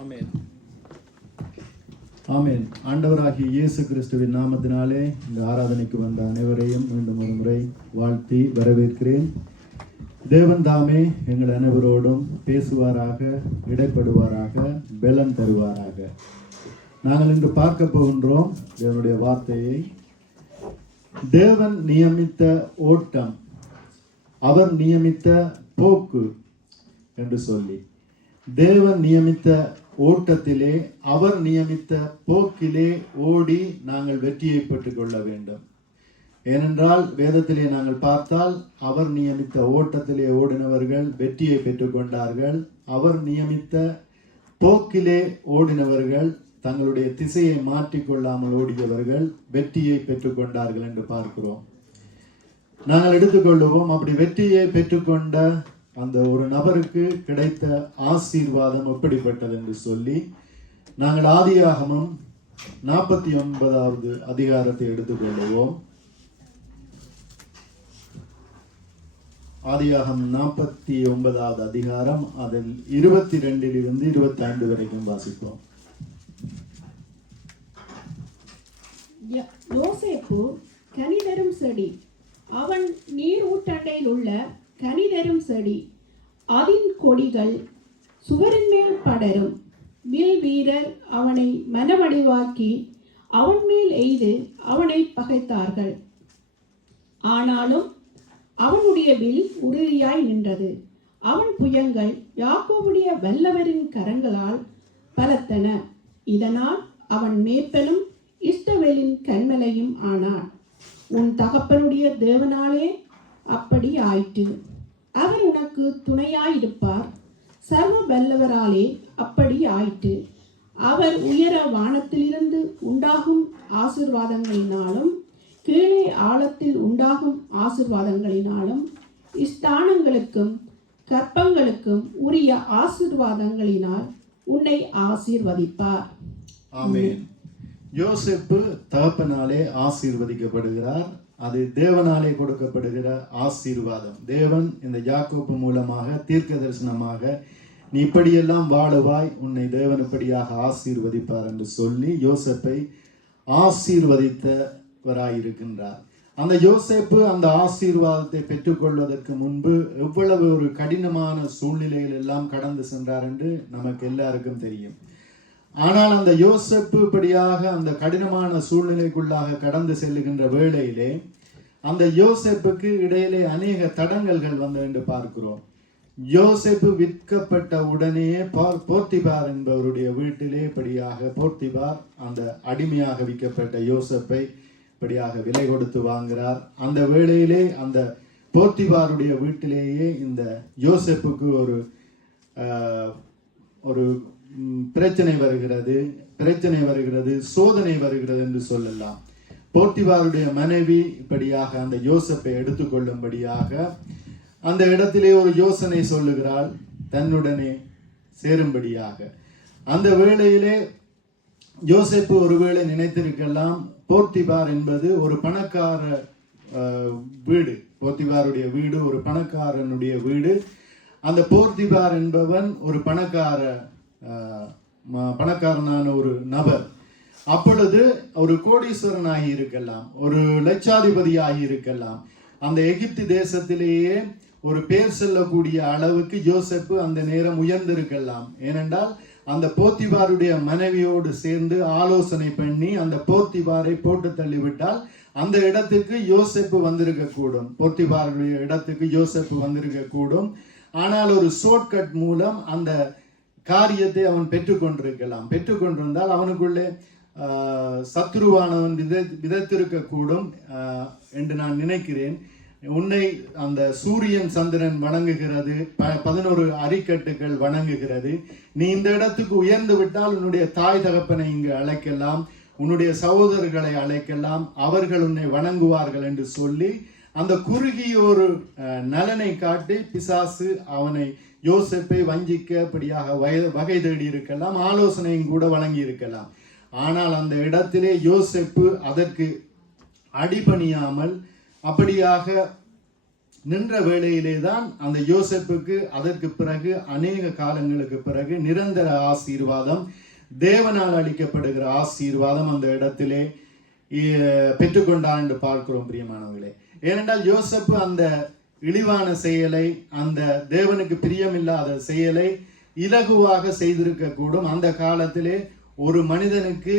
ஆமென். ஆமென். ஆண்டவராகிய இயேசு கிறிஸ்துவின் நாமத்தினாலே இந்த ஆராதனைக்கு வந்த அனைவரையும் மீண்டும் ஒரு முறை வாழ்த்தி வரவேற்கிறேன். தேவன் தாமே எங்கள் அனைவரோடும் பேசுவாராக, இடைப்படுவாராக, பலன் தருவாராக. நாங்கள் இன்று பார்க்க போகின்றோம் தேவனுடைய வார்த்தையை. தேவன் நியமித்த ஓட்டம், அவர் நியமித்த போக்கு என்று சொல்லி, தேவன் நியமித்த ஓட்டத்திலே, அவர் நியமித்த போக்கிலே ஓடி நாங்கள் வெற்றியை பெற்றுக் கொள்ள வேண்டும். ஏனென்றால் வேதத்திலே நாங்கள் பார்த்தால், அவர் நியமித்த ஓட்டத்திலே ஓடினவர்கள் வெற்றியை பெற்றுக் கொண்டார்கள். அவர் நியமித்த போக்கிலே ஓடினவர்கள், தங்களுடைய திசையை மாற்றிக்கொள்ளாமல் ஓடியவர்கள் வெற்றியை பெற்றுக் கொண்டார்கள் என்று பார்க்கிறோம். நாங்கள் எடுத்துக்கொள்ளுவோம். அப்படி வெற்றியை பெற்றுக்கொண்ட அந்த ஒரு நபருக்கு கிடைத்த ஆசீர்வாதம் எப்படிப்பட்டது என்று சொல்லி, நாங்கள் ஆதியாகமம் 49வது அதிகாரத்தை எடுத்துக்கொள்ளுவோம். ஆதியாகமம் 49வது அதிகாரம், அதில் 22 25 வரைக்கும் வாசிப்போம். யோசேப்பு கனிதரும் செடி, அவன் நீர் ஊற்றண்டையில் உள்ள கனிதரும் செடி, அதின் கொடிகள் சுவரின் மேல் படரும். வில் வீரர் அவனை மனமடிவாக்கி அவன் மேல் எய்து அவனை பகைத்தார்கள். ஆனாலும் அவனுடைய வில் உறுதியாய் நின்றது. அவன் புயங்கள் யாக்கோபுடைய வல்லவரின் கரங்களால் பலத்தன. இதனால் அவன் மேய்ப்பனும் இஸ்ரவேலின் கன்மலையும் ஆனான். உன் தகப்பனுடைய தேவனாலே அப்படி ஆயிற்று. அவர் உனக்கு துணையாயிருப்பார். சர்வ வல்லவராலே அப்படி ஆயிற்று. அவர் உயர வானத்திலிருந்து உண்டாகும் ஆசீர்வாதங்களினாலும் கீழே ஆழத்தில் உண்டாகும் ஆசீர்வாதங்களினாலும் ஸ்தானங்களுக்கும் கற்பங்களுக்கும் உரிய ஆசீர்வாதங்களினால் உன்னை ஆசீர்வதிப்பார். ஆமென். யோசேப்பு தகப்பனாலே ஆசீர்வதிக்கப்படுகிறார். அது தேவனாலே கொடுக்கப்படுகிற ஆசீர்வாதம். தேவன் இந்த யாக்கோப்பு மூலமாக தீர்க்க தரிசனமாக, நீ இப்படியெல்லாம் வாழுவாய், உன்னை தேவன் இப்படியாக ஆசீர்வதிப்பார் என்று சொல்லி யோசேப்பை ஆசீர்வதித்தவராயிருக்கின்றார். அந்த யோசேப்பு அந்த ஆசீர்வாதத்தை பெற்றுக்கொள்வதற்கு முன்பு எவ்வளவு ஒரு கடினமான சூழ்நிலைகள் எல்லாம் கடந்து சென்றார் என்று நமக்கு எல்லாருக்கும் தெரியும். ஆனால் அந்த யோசேப்பு இப்படியாக அந்த கடினமான சூழ்நிலைக்குள்ளாக கடந்து செல்லுகின்ற வேளையிலே அந்த யோசேப்புக்கு இடையிலே அநேக தடங்கல்கள் வந்து என்று பார்க்கிறோம். யோசேப்பு விற்கப்பட்ட உடனேயே போர்த்திபார் என்பவருடைய வீட்டிலே இப்படியாக போர்த்திபார் அந்த அடிமையாக விற்கப்பட்ட யோசேப்பை இப்படியாக விலை கொடுத்து வாங்குகிறார். அந்த வேளையிலே அந்த போர்த்திபாருடைய வீட்டிலேயே இந்த யோசேப்புக்கு ஒரு பிரச்சனை வருகிறது, சோதனை வருகிறது என்று சொல்லலாம். போர்த்திபாருடைய மனைவி இப்படியாக அந்த யோசேப்பை எடுத்துக்கொள்ளும்படியாக அந்த இடத்திலே ஒரு யோசனை சொல்லுகிறாள், தன்னுடனே சேரும்படியாக. அந்த வேளையிலே யோசேப்பு ஒருவேளை நினைத்திருக்கலாம், போர்த்திபார் என்பது ஒரு பணக்கார வீடு, போர்த்திபாருடைய வீடு ஒரு பணக்காரனுடைய வீடு. அந்த போர்த்திபார் என்பவன் ஒரு பணக்காரனான ஒரு நபர். அப்பொழுது ஒரு கோடீஸ்வரனாகி இருக்கலாம், ஒரு லட்சாதிபதியாகி இருக்கலாம். அந்த எகிப்து தேசத்திலேயே ஒரு பேர் செல்லக்கூடிய அளவுக்கு யோசேப்பு அந்த நேரம் உயர்ந்திருக்கலாம். ஏனென்றால் அந்த போர்த்திபாருடைய மனைவியோடு சேர்ந்து ஆலோசனை பண்ணி அந்த போர்த்திபாரை போட்டு தள்ளிவிட்டால் அந்த இடத்துக்கு யோசேப்பு வந்திருக்க கூடும், போர்த்திபாருடைய இடத்துக்கு யோசேப்பு வந்திருக்க கூடும். ஆனால் ஒரு ஷார்ட்கட் மூலம் அந்த காரியத்தை அவன் பெற்றுக்கொண்டிருந்தால் அவனுக்குள்ளே சத்ருவானவன் விதைத்திருக்க கூடும் என்று நான் நினைக்கிறேன். உன்னை அந்த சூரியன் சந்திரன் வணங்குகிறது, 11 அரிக்கட்டுகள் வணங்குகிறது. நீ இந்த இடத்துக்கு உயர்ந்து விட்டால் உன்னுடைய தாய் தகப்பனை இங்கு அழைக்கலாம், உன்னுடைய சகோதரர்களை அழைக்கலாம், அவர்கள் உன்னை வணங்குவார்கள் என்று சொல்லி அந்த குறுகிய ஒரு நலனை காட்டி பிசாசு அவனை யோசேப்பை வஞ்சிக்கப்படியாக வகை தேடி இருக்கலாம், ஆலோசனையும் கூட வழங்கி இருக்கலாம். ஆனால் அந்த இடத்திலே யோசேப்பு அதற்கு அடிபணியாமல் அப்படியாக நின்ற வேளையிலே தான் அந்த யோசேப்புக்கு அதற்கு பிறகு அநேக காலங்களுக்கு பிறகு நிரந்தர ஆசீர்வாதம், தேவனால் அளிக்கப்படுகிற ஆசீர்வாதம் அந்த இடத்திலே பெற்றுக்கொண்டான் என்று பார்க்கிறோம் பிரியமானவர்களே. ஏனென்றால் யோசேப்பு அந்த இழிவான செயலை, அந்த தேவனுக்கு பிரியமில்லாத செயலை இலகுவாக செய்திருக்க கூடும். அந்த காலத்திலே ஒரு மனிதனுக்கு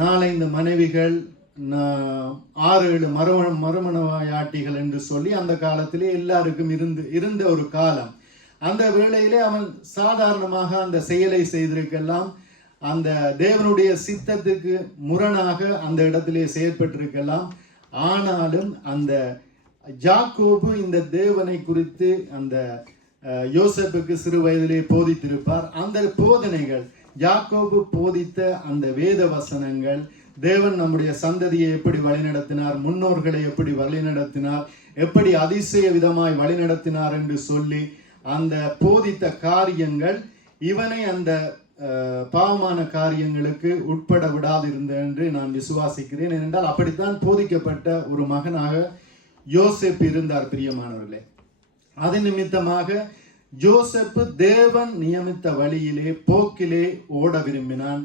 4-5 மனைவிகள், 6-7 மறுமணவாயாட்டிகள் என்று சொல்லி அந்த காலத்திலே எல்லாருக்கும் இருந்த ஒரு காலம். அந்த வேளையிலே அவன் சாதாரணமாக அந்த செயலை செய்திருக்கலாம், அந்த தேவனுடைய சித்தத்துக்கு முரணாக அந்த இடத்திலே செயற்பட்டிருக்கலாம். ஆனாலும் அந்த யாக்கோபு இந்த தேவனை குறித்து அந்த யோசேப்புக்கு சிறு வயதிலே போதித்திருப்பார். அந்த போதனைகள், யாக்கோபு போதித்த அந்த வேத வசனங்கள், தேவன் நம்முடைய சந்ததியை எப்படி வழிநடத்தினார், முன்னோர்களை எப்படி வழிநடத்தினார், எப்படி அதிசய விதமாய் வழிநடத்தினார் என்று சொல்லி அந்த போதித்த காரியங்கள் இவனை அந்த பாவமான காரியங்களுக்கு உட்பட விடாதிருந்த என்று நான் விசுவாசிக்கிறேன். ஏனென்றால் அப்படித்தான் போதிக்கப்பட்ட ஒரு மகனாக யோசேப்பு இருந்தார் பிரியமானவர்களே. அது நிமித்தமாக யோசேப்பு தேவன் நியமித்த வழியிலே போக்கிலே ஓட விரும்பினான்.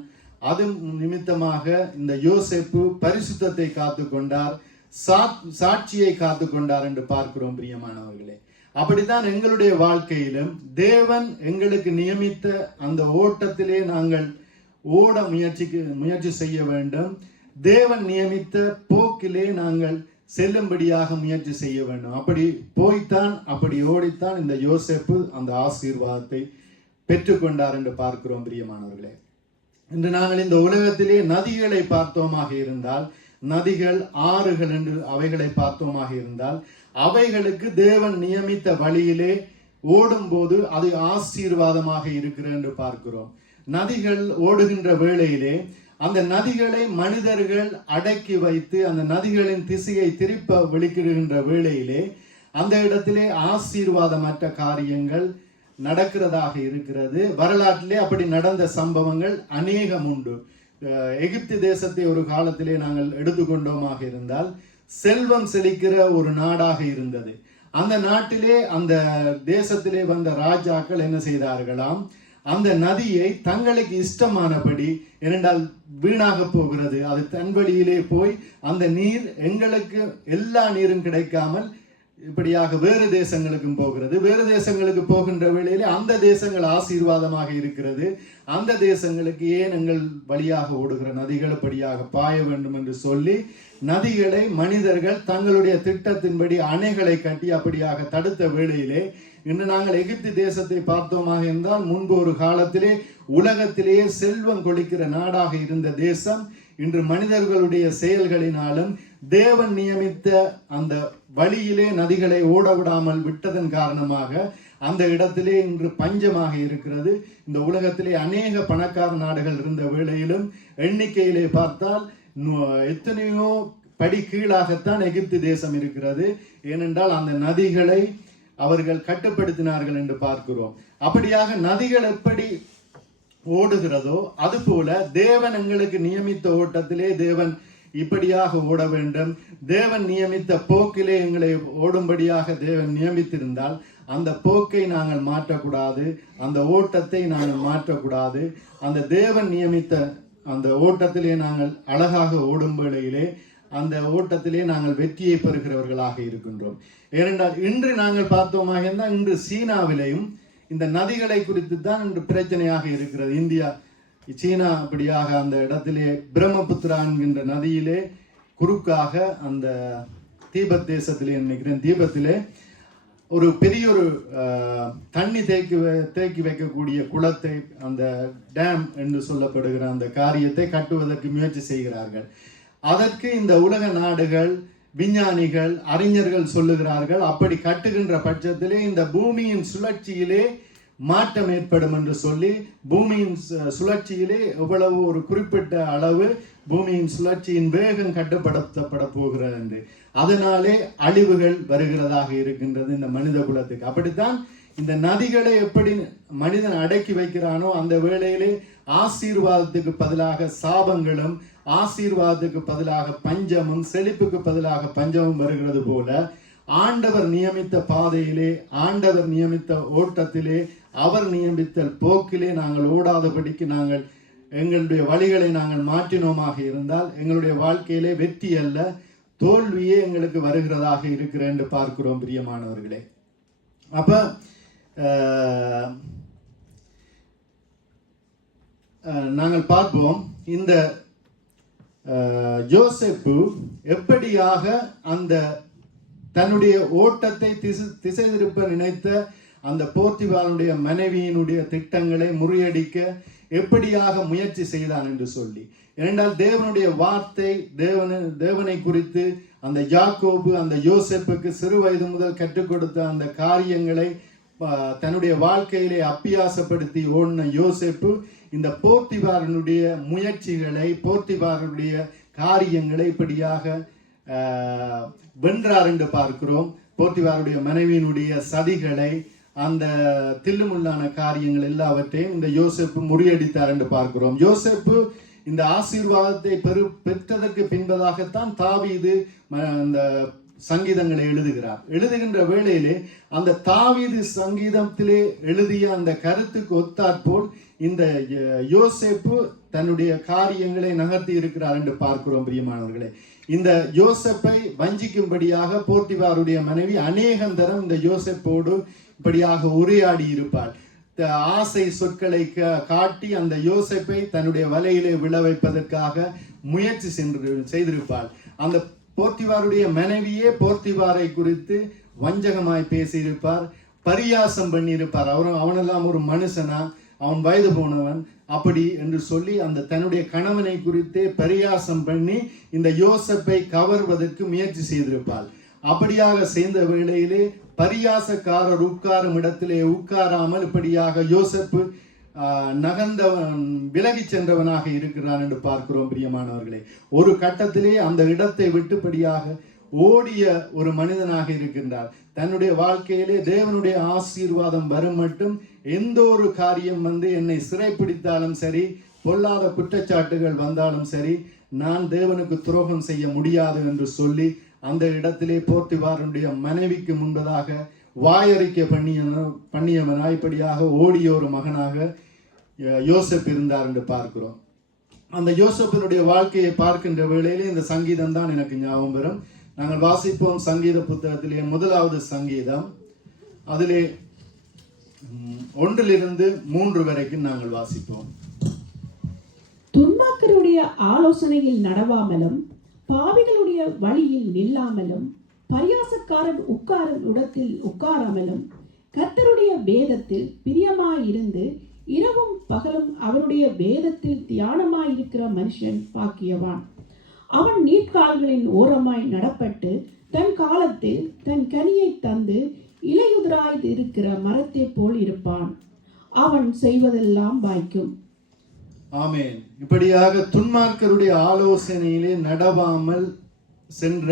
அது நிமித்தமாக இந்த யோசேப்பு பரிசுத்தத்தை காத்து கொண்டார், சாட்சியை காத்து கொண்டார் என்று பார்க்கிறோம் பிரியமானவர்களே. அப்படித்தான் எங்களுடைய வாழ்க்கையிலும் தேவன் எங்களுக்கு நியமித்த அந்த ஓட்டத்திலே நாங்கள் ஓட முயற்சி செய்ய வேண்டும். தேவன் நியமித்த போக்கிலே நாங்கள் செல்லும்படியாக முயற்சி செய்ய வேண்டும். அப்படி போய்த்தான், அப்படி ஓடித்தான் இந்த யோசேப்பு அந்த ஆசீர்வாதத்தை பெற்றுக்கொண்டார் என்று பார்க்கிறோம் பிரியமானவர்களே. இன்று நாங்கள் இந்த உலகத்திலே நதிகளை பார்த்தோமாக இருந்தால், நதிகள், ஆறுகள் என்று அவைகளை பார்த்தோமாக இருந்தால், அவைகளுக்கு தேவன் நியமித்த வழியிலே ஓடும்போது அது ஆசீர்வாதமாக இருக்கிறது என்று பார்க்கிறோம். நதிகள் ஓடுகின்ற வேளையிலே அந்த நதிகளை மனிதர்கள் அடக்கி வைத்து அந்த நதிகளின் திசையை திருப்ப வெளிக்கிடுகின்ற வேளையிலே அந்த இடத்திலே ஆசீர்வாதமற்ற காரியங்கள் நடக்கிறதாக இருக்கிறது. வரலாற்றிலே அப்படி நடந்த சம்பவங்கள் அநேகம் உண்டு. எகிப்து தேசத்தை ஒரு காலத்திலே நாங்கள் எடுத்துக்கொண்டோமாக இருந்தால் செல்வம் செழிக்கிற ஒரு நாடாக இருந்தது. அந்த நாட்டிலே அந்த தேசத்திலே வந்த ராஜாக்கள் என்ன செய்தார்களாம், அந்த நதியை தங்களுக்கு இஷ்டமானபடி, ஏனென்றால் வீணாக போகிறது, அது தன் வழியிலே போய் அந்த நீர் எங்களுக்கு எல்லா நீரும் கிடைக்காமல் இப்படியாக வேறு தேசங்களுக்கும் போகிறது. வேறு தேசங்களுக்கு போகின்ற வேளையிலே அந்த தேசங்கள் ஆசீர்வாதமாக இருக்கிறது. அந்த தேசங்களுக்கு ஏன் எங்கள் வழியாக ஓடுகிற நதிகள் படியாக பாய வேண்டும் என்று சொல்லி நதிகளை மனிதர்கள் தங்களுடைய திட்டத்தின்படி அணைகளை கட்டி அப்படியாக தடுத்த வேளையிலே இன்று நாங்கள் எகிப்து தேசத்தை பார்த்தோமாக இருந்தால், முன்பு ஒரு காலத்திலே உலகத்திலேயே செல்வம் கொளிக்கிற நாடாக இருந்த தேசம் இன்று மனிதர்களுடைய செயல்களினாலும் தேவன் நியமித்த அந்த வழியிலே நதிகளை ஓட விடாமல் விட்டதன் காரணமாக அந்த இடத்திலே இன்று பஞ்சமாக இருக்கிறது. இந்த உலகத்திலே அநேக பணக்கார நாடுகள் இருந்த வேளையிலும் எண்ணிக்கையிலே பார்த்தால் எத்தனையோ படி கீழாகத்தான் எகிப்து தேசம் இருக்கிறது. ஏனென்றால் அந்த நதிகளை அவர்கள் கட்டுப்படுத்தினார்கள் என்று பார்க்கிறோம். அப்படியாக நதிகள் எப்படி ஓடுகிறதோ அதுபோல தேவன் எங்களுக்கு நியமித்த ஓட்டத்திலே தேவன் இப்படியாக ஓட வேண்டும். தேவன் நியமித்த போக்கிலே எங்களை ஓடும்படியாக தேவன் நியமித்திருந்தால் அந்த போக்கை நாங்கள் மாற்றக்கூடாது, அந்த ஓட்டத்தை நாங்கள் மாற்றக்கூடாது. அந்த தேவன் நியமித்த அந்த ஓட்டத்திலே நாங்கள் அழகாக ஓடும் வேளையிலே அந்த ஓட்டத்திலே நாங்கள் வெற்றியை பெறுகிறவர்களாக இருக்கின்றோம். ஏனென்றால் இன்று நாங்கள் பார்த்தோமாக இருந்தால் இன்று சீனாவிலேயும் இந்த நதிகளை குறித்து தான் இன்று பிரச்சனையாக இருக்கிறது. இந்தியா, சீனா அப்படியாக அந்த இடத்திலே பிரம்மபுத்திரா என்கின்ற நதியிலே குறுக்காக அந்த தீபத் தேசத்திலே நினைக்கிறேன், தீபத்திலே ஒரு பெரிய ஒரு தண்ணி தேக்கி வைக்கக்கூடிய குளத்தை, அந்த டேம் என்று சொல்லப்படுகிற அந்த காரியத்தை கட்டுவதற்கு முயற்சி செய்கிறார்கள். அதற்கு இந்த உலக நாடுகள், விஞ்ஞானிகள், அறிஞர்கள் சொல்லுகிறார்கள், அப்படி கட்டுகின்ற பட்சத்திலே இந்த பூமியின் சுழற்சியிலே மாற்றம் ஏற்படும் என்று சொல்லி, பூமியின் சுழற்சியிலே எவ்வளவு ஒரு குறிப்பிட்ட அளவு பூமியின் சுழற்சியின் வேகம் கட்டுப்படுத்தப்பட போகிறது என்று, அதனாலே அழிவுகள் வருகிறதாக இருக்கின்றது இந்த மனித குலத்துக்கு. அப்படித்தான் இந்த நதிகளை எப்படி மனிதன் அடக்கி வைக்கிறானோ அந்த வேளையிலே ஆசீர்வாதத்துக்கு பதிலாக சாபங்களும், ஆசீர்வாதத்துக்கு பதிலாக பஞ்சமும், செழிப்புக்கு பதிலாக பஞ்சமும் வருகிறது போல ஆண்டவர் நியமித்த பாதையிலே, ஆண்டவர் நியமித்த ஓட்டத்திலே, அவர் நியமித்த போக்கிலே நாங்கள் ஓடாதபடிக்கு நாங்கள் எங்களுடைய வழிகளை நாங்கள் மாற்றினோமாக இருந்தால் எங்களுடைய வாழ்க்கையிலே வெற்றி அல்ல தோல்வியே எங்களுக்கு வருகிறதாக இருக்கிற என்று பார்க்கிறோம் பிரியமானவர்களே. அப்ப நாங்கள் பார்ப்போம் இந்த யோசேப்பு எப்படியாக அந்த தன்னுடைய ஓட்டத்தை திசை திருப்ப நினைத்த அந்த போர்த்திபாலுடைய மனைவியினுடைய திட்டங்களை முறியடிக்க எப்படியாக முயற்சி செய்தான் என்று சொல்லி. ஏனென்றால் தேவனுடைய வார்த்தை தேவனை குறித்து அந்த யாக்கோபு அந்த யோசேப்புக்கு சிறு வயது முதல் கற்றுக் கொடுத்த அந்த காரியங்களை தன்னுடைய வாழ்க்கையிலே அப்பியாசப்படுத்தி ஓடின யோசேப்பு இந்த போர்த்திபாரனுடைய முயற்சிகளை, போர்த்திபாரனுடைய காரியங்களை இப்படியாக வென்றார் என்று பார்க்கிறோம். போர்த்திபாருடைய மனைவியினுடைய சதிகளை, அந்த தில்லுமுள்ளான காரியங்கள் எல்லாவற்றையும் இந்த யோசேப்பு முறியடித்தார் என்று பார்க்கிறோம். யோசேப்பு இந்த ஆசீர்வாதத்தை பெற்றதற்கு பின்பதாகத்தான் தாவீது அந்த சங்கீதங்களை எழுதுகின்ற வேளையிலே அந்த தாவீது சங்கீதத்திலே எழுதிய அந்த கருத்துக்கு ஒத்தாற்போல் இந்த யோசேப்பு தன்னுடைய காரியங்களை நகர்த்தி இருக்கிறார் என்று பார்க்கிறோம் பிரியமானவர்களே. இந்த யோசேப்பை வஞ்சிக்கும்படியாக போர்த்திபாருடைய மனைவி அநேகந்தரம் இந்த யோசேப்போடு இப்படியாக உரையாடி இருப்பாள். ஆசை சொற்களை காட்டி அந்த யோசேப்பை தன்னுடைய வலையிலே விழ வைப்பதற்காக முயற்சி செய்திருப்பாள். அந்த போர்த்திபாருடைய மனைவியே போர்த்திபாரை குறித்து வஞ்சகமாய் பேசியிருப்பார், பரியாசம் பண்ணியிருப்பார். அவனெல்லாம் ஒரு மனுஷனா, அவன் வயது போனவன் அப்படி என்று சொல்லி அந்த தன்னுடைய கணவனை குறித்தே பரியாசம் பண்ணி இந்த யோசேப்பை கவர்வதற்கு முயற்சி செய்திருப்பாள். அப்படியாக செய்த வேளையிலே பரியாசக்காரர் உட்காரும் இடத்திலே உட்காராமல் இப்படியாக யோசேப்பு நகர்ந்தவன், விலகி சென்றவனாக இருக்கிறான் என்று பார்க்கிறோம் பிரியமானவர்களே. ஒரு கட்டத்திலே அந்த இடத்தை விட்டுப்படியாக ஓடிய ஒரு மனிதனாக இருக்கின்றார். தன்னுடைய வாழ்க்கையிலே தேவனுடைய ஆசீர்வாதம் வரும் மட்டும் எந்த ஒரு காரியம் என்னை சிறைப்பிடித்தாலும் சரி, பொல்லாத குற்றச்சாட்டுகள் வந்தாலும் சரி, நான் தேவனுக்கு துரோகம் செய்ய முடியாது என்று சொல்லி அந்த இடத்திலே போர்த்திபாரனுடைய மனைவிக்கு முன்பதாக வாயறிக்கை பண்ணியவனாய் இப்படியாக ஓடிய ஒரு மகனாக யோசேப்பு இருந்தார் என்று பார்க்கிறோம். அந்த யோசேப்பினுடைய வாழ்க்கையை பார்க்கின்ற வேளையிலே இந்த சங்கீதம் தான் எனக்கு ஞாபகம் வரும். நாங்கள் வாசிப்போம் சங்கீத புத்தகத்திலே 1வது சங்கீதம், அதிலே 1 - 3 வரைக்கும் நாங்கள் வாசிப்போம். துன்மார்க்கருடைய ஆலோசனையில் நடவாமலும், பாவிகளுடைய வழியில் நில்லாமலும், பரியாசக்காரன் உட்காரும் இடத்தில் உட்காராமலும், கர்த்தருடைய வேதத்தில் பிரியமாயிருந்து இரவும் பகலும் அவருடைய வேதத்தில் தியானமாயிருக்கிற மனுஷன் பாக்கியவான். அவன் நீர்க்கால்களின் ஓரமாய் நடப்பட்டு தன் காலத்தில் தன் கனியை தந்து இலையுதிராய் இருக்கிற மரத்தை போல் இருப்பான். அவன் செய்வதெல்லாம் வாய்க்கும். ஆமென். இப்படியாக துன்மார்க்கருடைய ஆலோசனையிலே நடவாமல் சென்ற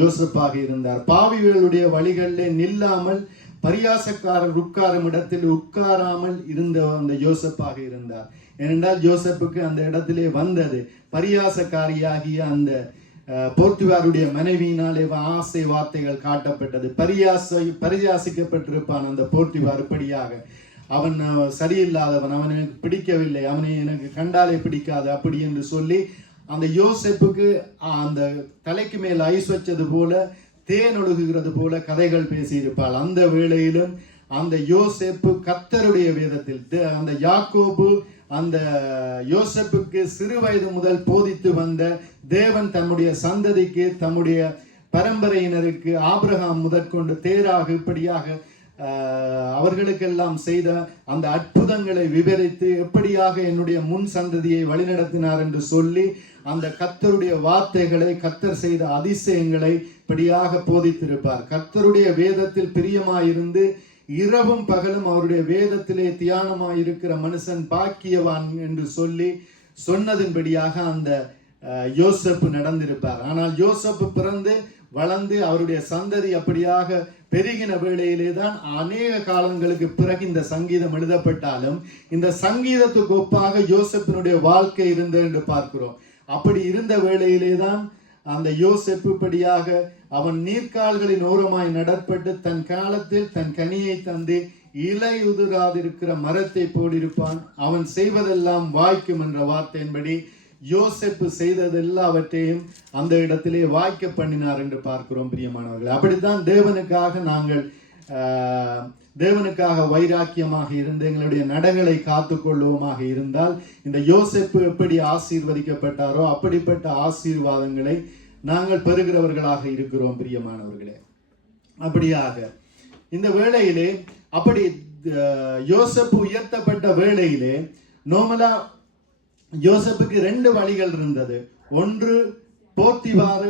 யோசேப்பாக இருந்தார். பாவிகளுடைய வழிகளிலே நில்லாமல், பரியாசக்காரர் உட்காரும் இடத்தில் உட்காராமல் இருந்த அந்த யோசேப்பாக இருந்தார். ஏனென்றால் யோசேப்புக்கு அந்த இடத்திலே வந்தது பரியாசக்காரியாகிய அந்த போர்த்திபாருடைய மனைவியினாலே ஆசை வார்த்தைகள் காட்டப்பட்டது. பரியாசிக்கப்பட்டிருப்பான் அந்த போர்த்திபார். இப்படியாக அவன் சரியில்லாதவன், அவன் எனக்கு பிடிக்கவில்லை, அவனை எனக்கு கண்டாலே பிடிக்காது அப்படி என்று சொல்லி அந்த யோசேப்புக்கு அந்த தலைக்கு மேல் ஐஸ் வச்சது போல, தேன் ஒழுகுகிறது போல கதைகள் பேசியிருப்பாள். அந்த வேளையிலும் அந்த யோசேப்பு கர்த்தருடைய வேதத்தில், அந்த யாக்கோபு அந்த யோசேப்புக்கு சிறு வயது முதல் போதித்து வந்த தேவன் தம்முடைய சந்ததிக்கு, தம்முடைய பரம்பரையினருக்கு, ஆபிரகாம் முதற்கொண்டு தேராக இப்படியாக அவர்களுக்கெல்லாம் செய்த அந்த அற்புதங்களை விவரித்து எப்படியாக என்னுடைய முன் சந்ததியை வழிநடத்தினார் என்று சொல்லி அந்த கர்த்தருடைய வார்த்தைகளை, கர்த்தர் செய்த அதிசயங்களை இப்படியாக போதித்திருப்பார். கர்த்தருடைய வேதத்தில் பிரியமாயிருந்து இரவும் பகலும் அவருடைய வேதத்திலே தியானமாயிருக்கிற மனுஷன் பாக்கியவான் என்று சொல்லி சொன்னதின்படியாக அந்த யோசேப்பு நடந்திருப்பார். ஆனால் யோசேப்பு பிறந்து வளர்ந்து அவருடைய சந்ததி அப்படியாக பெருகின வேளையிலே தான் அநேக காலங்களுக்கு பிறகு இந்த சங்கீதம் எழுதப்பட்டாலும் இந்த சங்கீதத்துக்கு ஒப்பாக யோசேப்பினுடைய வாழ்க்கை இருந்தது என்று பார்க்கிறோம். அப்படி இருந்த வேளையிலே தான் அந்த யோசேப்பு படியாக அவன் நீர்க்கால்களின் ஓரமாய் நடப்பட்டு தன் காலத்தில் தன் கனியை தந்து இலை உதிராதிருக்கிற மரத்தை போலிருப்பான், அவன் செய்வதெல்லாம் வாய்க்கும் என்ற வார்த்தையின்படி யோசேப்பு செய்தது எல்லாவற்றையும் அந்த இடத்திலே வாய்க்க பண்ணினார் என்று பார்க்கிறோம் பிரியமானவர்கள். அப்படித்தான் தேவனுக்காக வைராக்கியமாக இருந்து எங்களுடைய நடைகளை காத்துக்கொள்வோமாக இருந்தால் இந்த யோசேப்பு எப்படி ஆசீர்வதிக்கப்பட்டாரோ அப்படிப்பட்ட ஆசீர்வாதங்களை நாங்கள் பெறுகிறவர்களாக இருக்கிறோம் பிரியமானவர்களே. அப்படியாக இந்த வேளையிலே அப்படி யோசேப்பு உயர்த்தப்பட்ட வேளையிலே நோமலா யோசேப்புக்கு 2 வழிகள் இருந்தது. ஒன்று போர்த்திபார்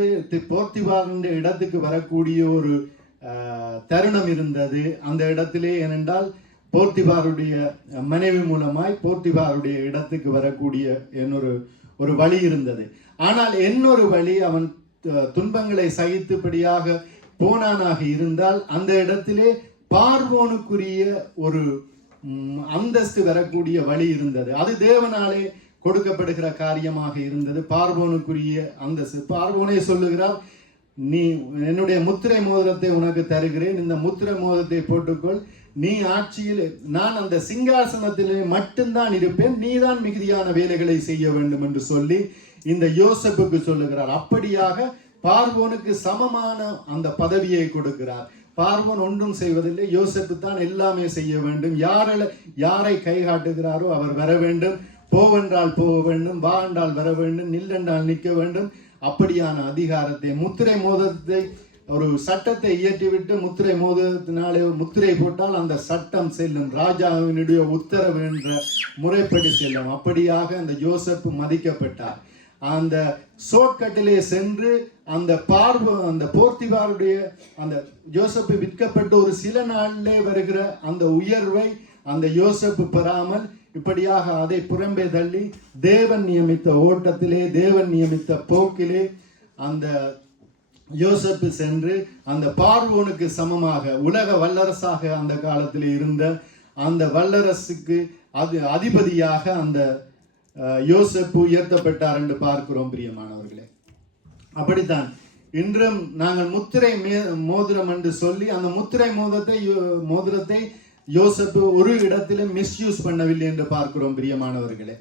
என்ற இடத்துக்கு வரக்கூடிய ஒரு தருணம் இருந்தது. அந்த இடத்திலே ஏனென்றால் போர்த்திபாருடைய மனைவி மூலமாய் போர்த்திபாருடைய இடத்துக்கு வரக்கூடிய ஒரு வழி இருந்தது. ஆனால் இன்னொரு வழி, அவன் துன்பங்களை சகித்துபடியாக போனானாக இருந்தால் அந்த இடத்திலே பார்வோனுக்குரிய ஒரு அந்தஸ்து வரக்கூடிய வழி இருந்தது. அது தேவனாலே கொடுக்கப்படுகிற காரியமாக இருந்தது. பார்வோனுக்குரிய அந்தஸ்து. பார்வோனே சொல்லுகிறார், நீ என்னுடைய முத்திரை மோதிரத்தை உனக்கு தருகிறேன், இந்த முத்திரை மோதிரத்தை போட்டுக்கொள், நீ ஆட்சியில் நான் அந்த சிங்காசனத்திலே மட்டும்தான் இருப்பேன், நீதான் மிகுதியான வேலைகளை செய்ய வேண்டும் என்று சொல்லி இந்த யோசேப்புக்கு சொல்லுகிறார். அப்படியாக பார்வோனுக்கு சமமான அந்த பதவியை கொடுக்கிறார். பார்வோன் ஒன்றும் செய்வதில்லை, யோசேப்பு தான் எல்லாமே செய்ய வேண்டும். யாரை கை காட்டுகிறாரோ அவர் வர வேண்டும், போவென்றால் போக வேண்டும், வா என்றால் வர வேண்டும், நில்லென்றால் நிற்க வேண்டும். அப்படியான அதிகாரத்தை, முத்திரை மோதிரத்தை, ஒரு சட்டத்தை இயற்றிவிட்டு முத்திரை மோதிரத்தினாலே முத்திரை போட்டால் அந்த சட்டம் செல்லும், ராஜாவினுடைய உத்தரவு என்ற முறைப்படி செல்லும். அப்படியாக அந்த யோசேப்பு மதிக்கப்பட்டார். அந்த ஷார்ட்கட்டிலே சென்று அந்த போர்த்திபாருடைய அந்த யோசேப்பு விற்கப்பட்ட ஒரு சில நாளிலே வருகிற அந்த உயர்வை அந்த யோசேப்பு பெறாமல் இப்படியாக அதை புறம்பே தள்ளி தேவன் நியமித்த ஓட்டத்திலே, தேவன் நியமித்த போக்கிலே அந்த யோசேப்பு சென்று அந்த பார்வோனுக்கு சமமாக உலக வல்லரசாக அந்த காலத்தில் இருந்த அந்த வல்லரசுக்கு அதிபதியாக அந்த யோசேப்பு உயர்த்தப்பட்டார் என்று பார்க்கிறோம் பிரியமானவர்களே. அப்படித்தான் இன்றும் நாங்கள் முத்திரை மோதிரம் என்று சொல்லி அந்த முத்திரை மோதிரத்தை யோசேப்பு ஒரு இடத்திலே மிஸ்யூஸ் பண்ணவில்லை என்று பார்க்கிறோம் பிரியமானவர்களே.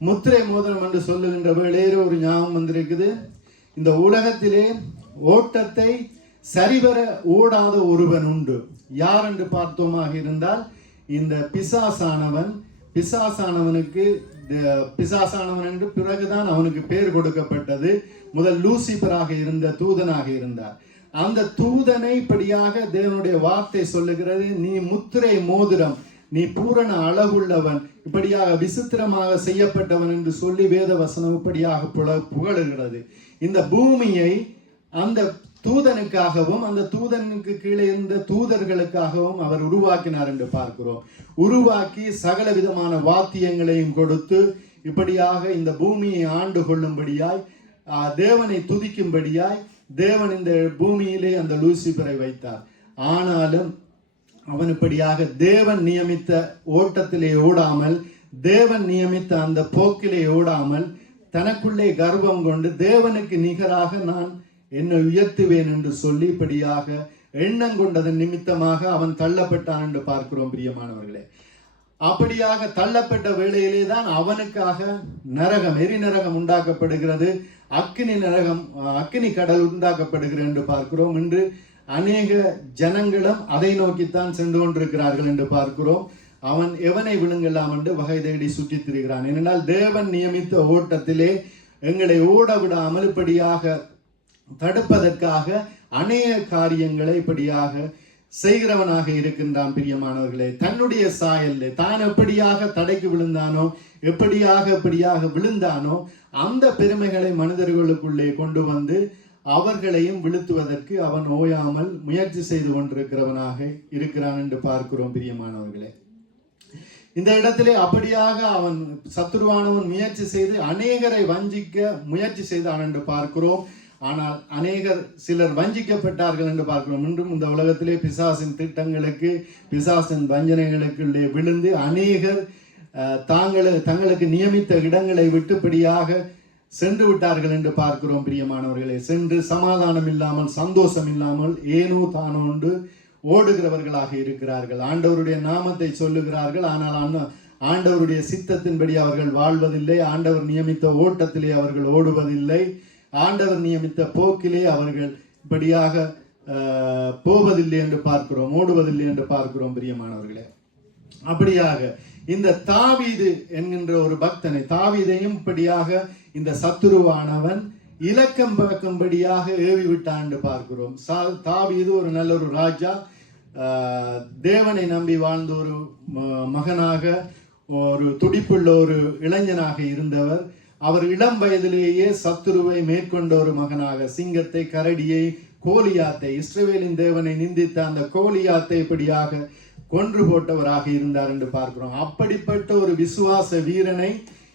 முத்திரை மோதிரம் என்று சொல்லுகின்ற வேளையிலே ஒரு ஞாபகம் வந்திருக்குது. இந்த உலகத்திலே ஓட்டத்தை சரிவர ஓடாத ஒருவன் உண்டு. யார் என்று பார்த்தோமாக இருந்தால் இந்த பிசாசானவன் என்று பிறகுதான் அவனுக்கு பேர் கொடுக்கப்பட்டது. முதல் லூசிபராக இருந்த தூதனாக இருந்தார். அந்த தூதனை இப்படியாக தேவனுடைய வார்த்தை சொல்லுகிறது, நீ முத்திரை மோதிரம், நீ பூரண அழகுள்ளவன், இப்படியாக விசித்திரமாக செய்யப்பட்டவன் என்று சொல்லி வேத வசனம் இப்படியாக புகழுகிறது. இந்த பூமியை அந்த தூதனுக்காகவும் அந்த தூதனுக்கு கீழே இருந்த தூதர்களுக்காகவும் அவர் உருவாக்கினார் என்று பார்க்கிறோம். உருவாக்கி சகல விதமான வாத்தியங்களையும் கொடுத்து இப்படியாக இந்த பூமியை ஆண்டு கொள்ளும்படியாய், தேவனை துதிக்கும்படியாய் தேவன் இந்த பூமியிலே அந்த லூசிபரை வைத்தார். ஆனாலும் அவன் இப்படியாக தேவன் நியமித்த ஓட்டத்திலே ஓடாமல், தேவன் நியமித்த அந்த போக்கிலே ஓடாமல், தனக்குள்ளே கர்வம் கொண்டு தேவனுக்கு நிகராக நான் என்னை உயர்த்துவேன் என்று சொல்லி இப்படியாக எண்ணம் கொண்டதன் நிமித்தமாக அவன் தள்ளப்பட்டான் என்று பார்க்கிறோம் பிரியமானவர்களே. அப்படியாக தள்ளப்பட்ட வேளையிலே தான் அவனுக்காக நரகம், எரிநரகம் உண்டாக்கப்படுகிறது, அக்கினி கடல் உண்டாக்கப்படுகிறது என்று பார்க்கிறோம். இன்று அநேக ஜனங்களும் அதை நோக்கித்தான் சென்று கொண்டிருக்கிறார்கள் என்று பார்க்கிறோம். அவன் எவனை விழுங்கலாம் என்று வகை தேடி சுற்றித் திரிகிறான். ஏனென்றால் தேவன் நியமித்த ஓட்டத்திலே எங்களை ஓட விடாமல் இப்படியாக தடுப்பதற்காக அநேக காரியங்களை இப்படியாக செய்கிறவனாக இருக்கின்றான் பிரியமானவர்களே. தன்னுடைய சாயல்ல தான் எப்படியாக தடைக்கு விழுந்தானோ, எப்படியாக விழுந்தானோ அந்த பெருமைகளை மனிதர்களுக்குள்ளே கொண்டு வந்து அவர்களையும் விழுத்துவதற்கு அவன் ஓயாமல் முயற்சி செய்து கொண்டிருக்கிறவனாக இருக்கிறான் என்று பார்க்கிறோம் பிரியமானவர்களே. இந்த இடத்திலே அப்படியாக அவன் சத்துருவானவன் முயற்சி செய்து அநேகரை வஞ்சிக்க முயற்சி செய்தான் என்று பார்க்கிறோம். ஆனால் சிலர் வஞ்சிக்கப்பட்டார்கள் என்று பார்க்கிறோம். இன்றும் இந்த உலகத்திலே பிசாசின் திட்டங்களுக்கு, பிசாசின் வஞ்சனைகளுக்குள்ளே விழுந்து அநேகர் தங்களுக்கு நியமித்த இடங்களை விட்டுப்படியாக சென்று விட்டார்கள் என்று பார்க்கிறோம் பிரியமானவர்களே. சென்று சமாதானம் இல்லாமல் சந்தோஷம் இல்லாமல் ஏனோ தானோ என்று ஓடுகிறவர்களாக இருக்கிறார்கள். ஆண்டவருடைய நாமத்தை சொல்லுகிறார்கள், ஆனால் ஆண்டவருடைய சித்தத்தின்படி அவர்கள் வாழ்வதில்லை. ஆண்டவர் நியமித்த ஓட்டத்திலே அவர்கள் ஓடுவதில்லை. ஆண்டவர் நியமித்த போக்கிலே அவர்கள் இப்படியாக போவதில்லை என்று பார்க்கிறோம், ஓடுவதில்லை என்று பார்க்கிறோம் பிரியமானவர்களே. அப்படியாக இந்த தாவீது என்கின்ற ஒரு பக்தனை, தாவீதையும் இப்படியாக இந்த சத்துருவானவன் இலக்கம் பார்க்கும்படியாக ஏவி விட்டான் என்று பார்க்கிறோம். தாவீது ஒரு நல்ல ஒரு ராஜா, தேவனை நம்பி வாழ்ந்த ஒரு மகனாக, ஒரு துடிப்புள்ள ஒரு இளைஞனாக இருந்தவர். அவர் இளம் வயதிலேயே சத்துருவை மேற்கொண்ட ஒரு மகனாக, சிங்கத்தை, கரடியை, கோலியாத்தை, இஸ்ரவேலின் தேவனை நிந்தித்த அந்த கோலியாத்தை இப்படியாக கொன்று போட்டவராக இருந்தார் என்று பார்க்கிறோம். அப்படிப்பட்ட ஒரு விசுவாச வீரனை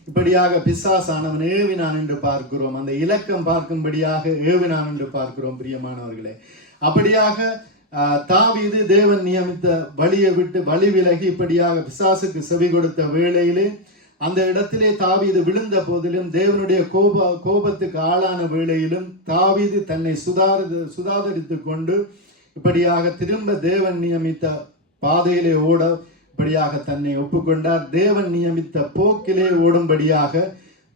இப்படியாக பிசாசானவன் ஏவினான் என்று பார்க்கிறோம். அந்த இலக்கம் பார்க்கும்படியாக ஏவினான் என்று பார்க்கிறோம் பிரியமானவர்களே. அப்படியாக தாவீது தேவன் நியமித்த வழியை விட்டு வழி விலகி இப்படியாக பிசாசுக்கு செவி கொடுத்த வேளையிலே, அந்த இடத்திலே தாவீது விழுந்த போதிலும், தேவனுடைய கோபத்துக்கு ஆளான வேளையிலும் தாவீது தன்னை சுதாகரித்துக் கொண்டு இப்படியாக திரும்ப தேவன் நியமித்த பாதையிலே ஓட இப்படியாக தன்னை ஒப்புக்கொண்டார். தேவன் நியமித்த போக்கிலே ஓடும்படியாக